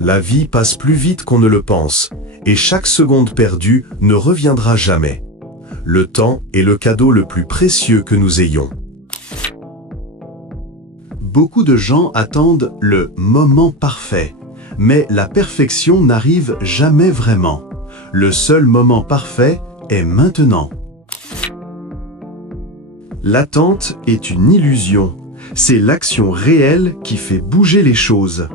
La vie passe plus vite qu'on ne le pense, et chaque seconde perdue ne reviendra jamais. Le temps est le cadeau le plus précieux que nous ayons. Beaucoup de gens attendent le moment parfait, mais la perfection n'arrive jamais vraiment. Le seul moment parfait est maintenant. L'attente est une illusion. C'est l'action réelle qui fait bouger les choses.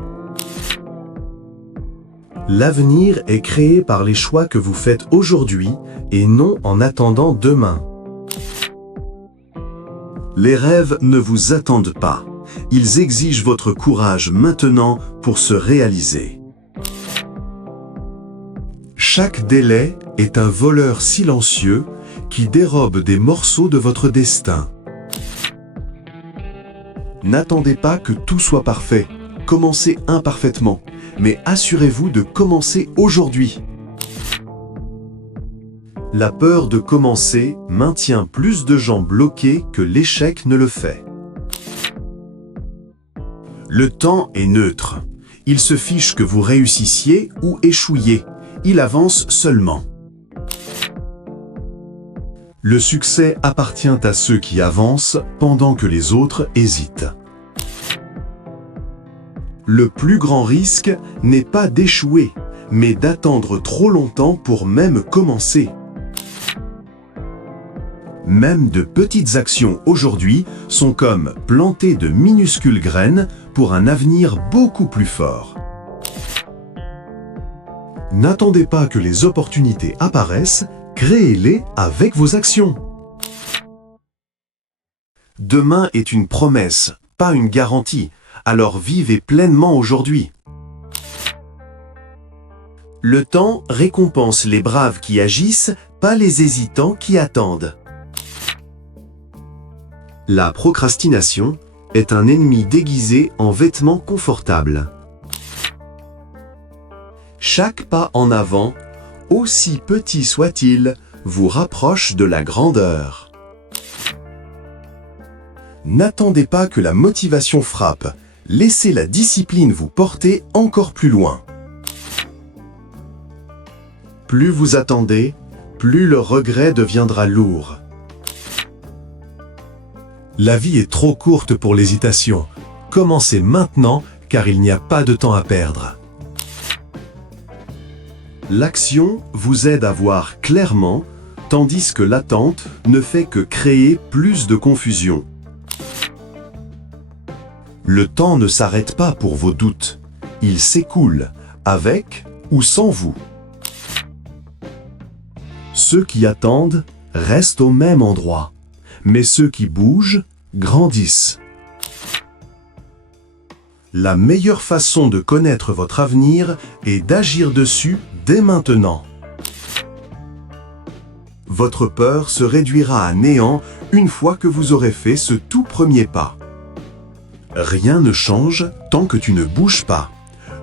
L'avenir est créé par les choix que vous faites aujourd'hui et non en attendant demain. Les rêves ne vous attendent pas. Ils exigent votre courage maintenant pour se réaliser. Chaque délai est un voleur silencieux qui dérobe des morceaux de votre destin. N'attendez pas que tout soit parfait. Commencez imparfaitement, mais assurez-vous de commencer aujourd'hui. La peur de commencer maintient plus de gens bloqués que l'échec ne le fait. Le temps est neutre. Il se fiche que vous réussissiez ou échouiez. Il avance seulement. Le succès appartient à ceux qui avancent pendant que les autres hésitent. Le plus grand risque n'est pas d'échouer, mais d'attendre trop longtemps pour même commencer. Même de petites actions aujourd'hui sont comme planter de minuscules graines pour un avenir beaucoup plus fort. N'attendez pas que les opportunités apparaissent, créez-les avec vos actions. Demain est une promesse, pas une garantie, alors vivez pleinement aujourd'hui. Le temps récompense les braves qui agissent, pas les hésitants qui attendent. La procrastination est un ennemi déguisé en vêtements confortables. Chaque pas en avant, aussi petit soit-il, vous rapproche de la grandeur. N'attendez pas que la motivation frappe, laissez la discipline vous porter encore plus loin. Plus vous attendez, plus le regret deviendra lourd. La vie est trop courte pour l'hésitation. Commencez maintenant car il n'y a pas de temps à perdre. L'action vous aide à voir clairement, tandis que l'attente ne fait que créer plus de confusion. Le temps ne s'arrête pas pour vos doutes. Il s'écoule, avec ou sans vous. Ceux qui attendent restent au même endroit, mais ceux qui bougent grandissent. La meilleure façon de connaître votre avenir est d'agir dessus dès maintenant. Votre peur se réduira à néant une fois que vous aurez fait ce tout premier pas. Rien ne change tant que tu ne bouges pas.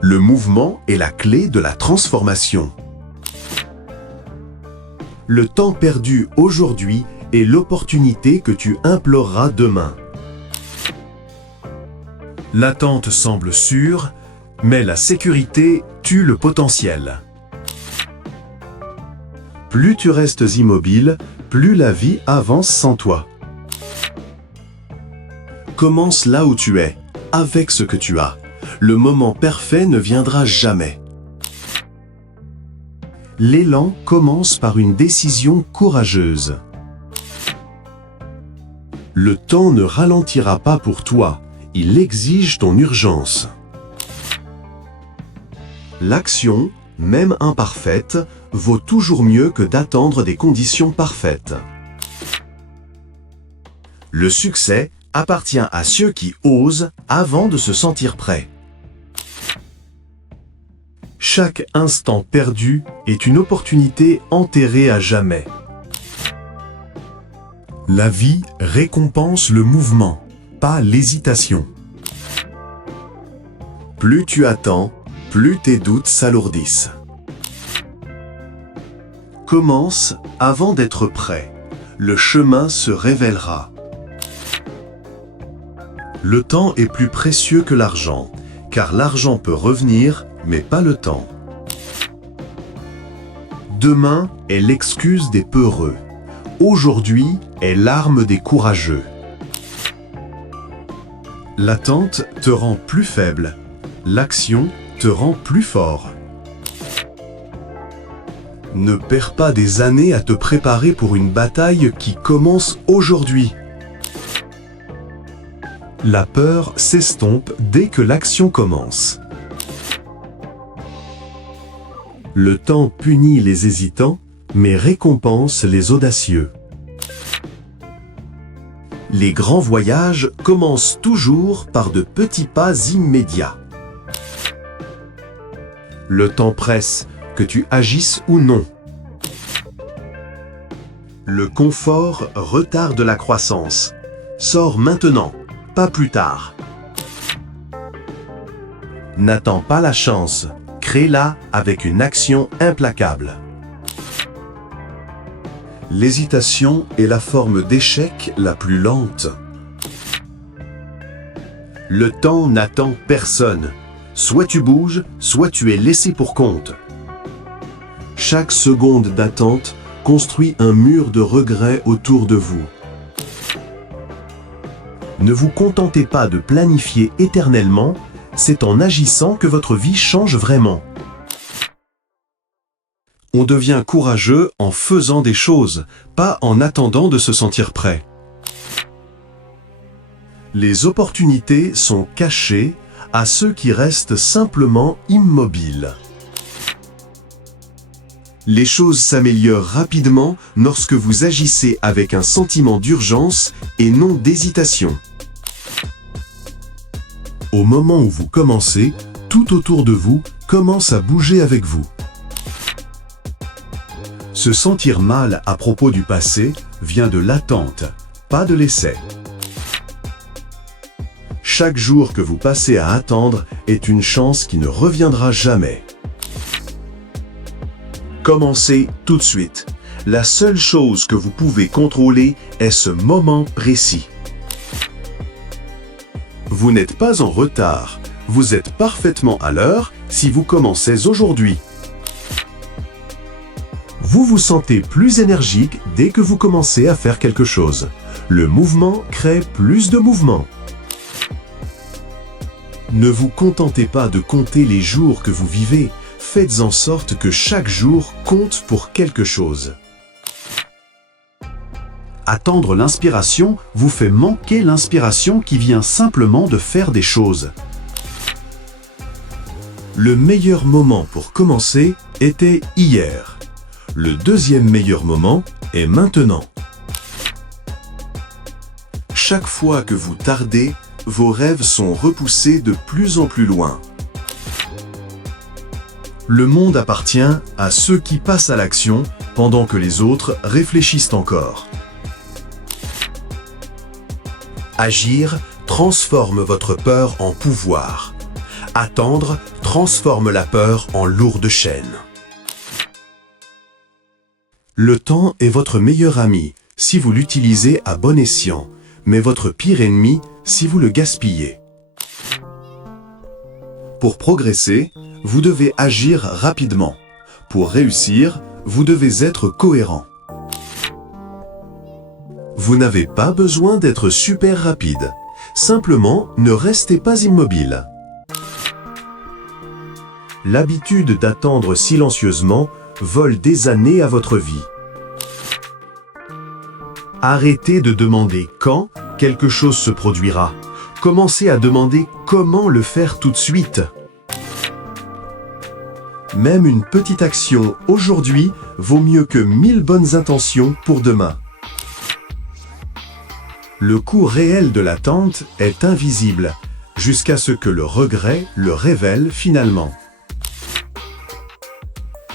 Le mouvement est la clé de la transformation. Le temps perdu aujourd'hui est l'opportunité que tu imploreras demain. L'attente semble sûre, mais la sécurité tue le potentiel. Plus tu restes immobile, plus la vie avance sans toi. Commence là où tu es, avec ce que tu as. Le moment parfait ne viendra jamais. L'élan commence par une décision courageuse. Le temps ne ralentira pas pour toi, il exige ton urgence. L'action, même imparfaite, vaut toujours mieux que d'attendre des conditions parfaites. Le succès appartient à ceux qui osent avant de se sentir prêts. Chaque instant perdu est une opportunité enterrée à jamais. La vie récompense le mouvement, pas l'hésitation. Plus tu attends, plus tes doutes s'alourdissent. Commence avant d'être prêt. Le chemin se révélera. Le temps est plus précieux que l'argent, car l'argent peut revenir, mais pas le temps. Demain est l'excuse des peureux. Aujourd'hui est l'arme des courageux. L'attente te rend plus faible. L'action te rend plus fort. Ne perds pas des années à te préparer pour une bataille qui commence aujourd'hui. La peur s'estompe dès que l'action commence. Le temps punit les hésitants, mais récompense les audacieux. Les grands voyages commencent toujours par de petits pas immédiats. Le temps presse, que tu agisses ou non. Le confort retarde la croissance. Sors maintenant, pas plus tard. N'attends pas la chance, crée-la avec une action implacable. L'hésitation est la forme d'échec la plus lente. Le temps n'attend personne. Soit tu bouges, soit tu es laissé pour compte. Chaque seconde d'attente construit un mur de regrets autour de vous. Ne vous contentez pas de planifier éternellement, c'est en agissant que votre vie change vraiment. On devient courageux en faisant des choses, pas en attendant de se sentir prêt. Les opportunités sont cachées à ceux qui restent simplement immobiles. Les choses s'améliorent rapidement lorsque vous agissez avec un sentiment d'urgence et non d'hésitation. Au moment où vous commencez, tout autour de vous commence à bouger avec vous. Se sentir mal à propos du passé vient de l'attente, pas de l'essai. Chaque jour que vous passez à attendre est une chance qui ne reviendra jamais. Commencez tout de suite. La seule chose que vous pouvez contrôler est ce moment précis. Vous n'êtes pas en retard. Vous êtes parfaitement à l'heure si vous commencez aujourd'hui. Vous vous sentez plus énergique dès que vous commencez à faire quelque chose. Le mouvement crée plus de mouvement. Ne vous contentez pas de compter les jours que vous vivez. Faites en sorte que chaque jour compte pour quelque chose. Attendre l'inspiration vous fait manquer l'inspiration qui vient simplement de faire des choses. Le meilleur moment pour commencer était hier. Le deuxième meilleur moment est maintenant. Chaque fois que vous tardez, vos rêves sont repoussés de plus en plus loin. Le monde appartient à ceux qui passent à l'action pendant que les autres réfléchissent encore. Agir transforme votre peur en pouvoir. Attendre transforme la peur en lourde chaîne. Le temps est votre meilleur ami si vous l'utilisez à bon escient, mais votre pire ennemi si vous le gaspillez. Pour progresser, vous devez agir rapidement. Pour réussir, vous devez être cohérent. Vous n'avez pas besoin d'être super rapide. Simplement, ne restez pas immobile. L'habitude d'attendre silencieusement vole des années à votre vie. Arrêtez de demander quand quelque chose se produira. Commencez à demander comment le faire tout de suite. Même une petite action aujourd'hui vaut mieux que 1000 bonnes intentions pour demain. Le coût réel de l'attente est invisible, jusqu'à ce que le regret le révèle finalement.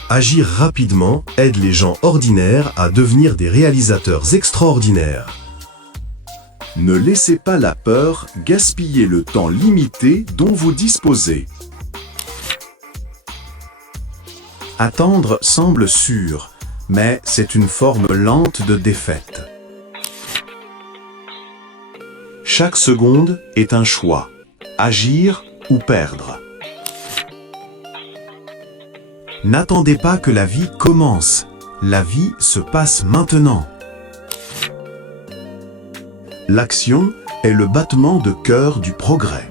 Agir rapidement aide les gens ordinaires à devenir des réalisateurs extraordinaires. Ne laissez pas la peur gaspiller le temps limité dont vous disposez. Attendre semble sûr, mais c'est une forme lente de défaite. Chaque seconde est un choix, agir ou perdre. N'attendez pas que la vie commence. La vie se passe maintenant. L'action est le battement de cœur du progrès.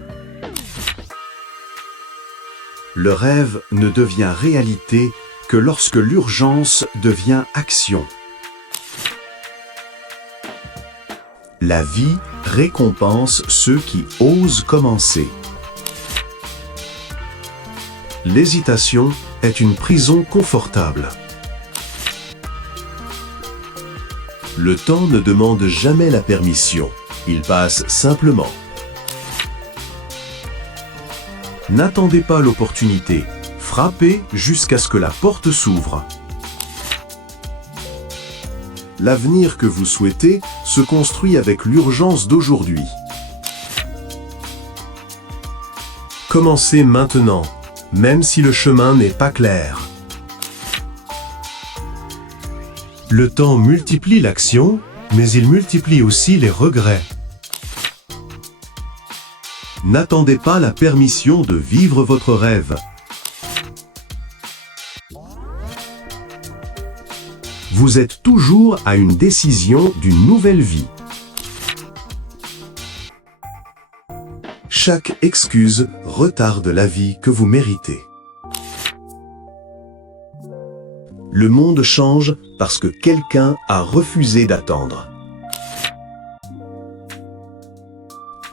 Le rêve ne devient réalité que lorsque l'urgence devient action. La vie récompense ceux qui osent commencer. L'hésitation est une prison confortable. Le temps ne demande jamais la permission, il passe simplement. N'attendez pas l'opportunité, frappez jusqu'à ce que la porte s'ouvre. L'avenir que vous souhaitez se construit avec l'urgence d'aujourd'hui. Commencez maintenant, même si le chemin n'est pas clair. Le temps multiplie l'action, mais il multiplie aussi les regrets. N'attendez pas la permission de vivre votre rêve. Vous êtes toujours à une décision d'une nouvelle vie. Chaque excuse retarde la vie que vous méritez. Le monde change parce que quelqu'un a refusé d'attendre.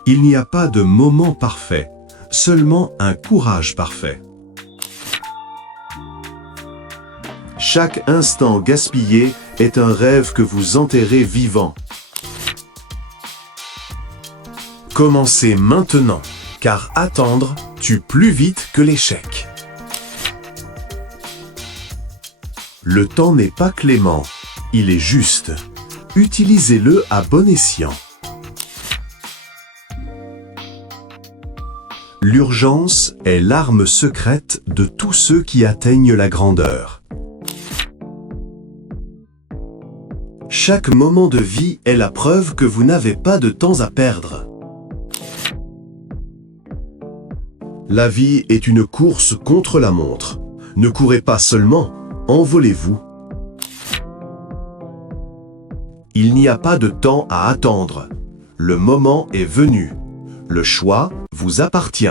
Il n'y a pas de moment parfait, seulement un courage parfait. Chaque instant gaspillé est un rêve que vous enterrez vivant. Commencez maintenant, car attendre tue plus vite que l'échec. Le temps n'est pas clément, il est juste. Utilisez-le à bon escient. L'urgence est l'arme secrète de tous ceux qui atteignent la grandeur. Chaque moment de vie est la preuve que vous n'avez pas de temps à perdre. La vie est une course contre la montre. Ne courez pas seulement, envolez-vous. Il n'y a pas de temps à attendre. Le moment est venu. Le choix vous appartient.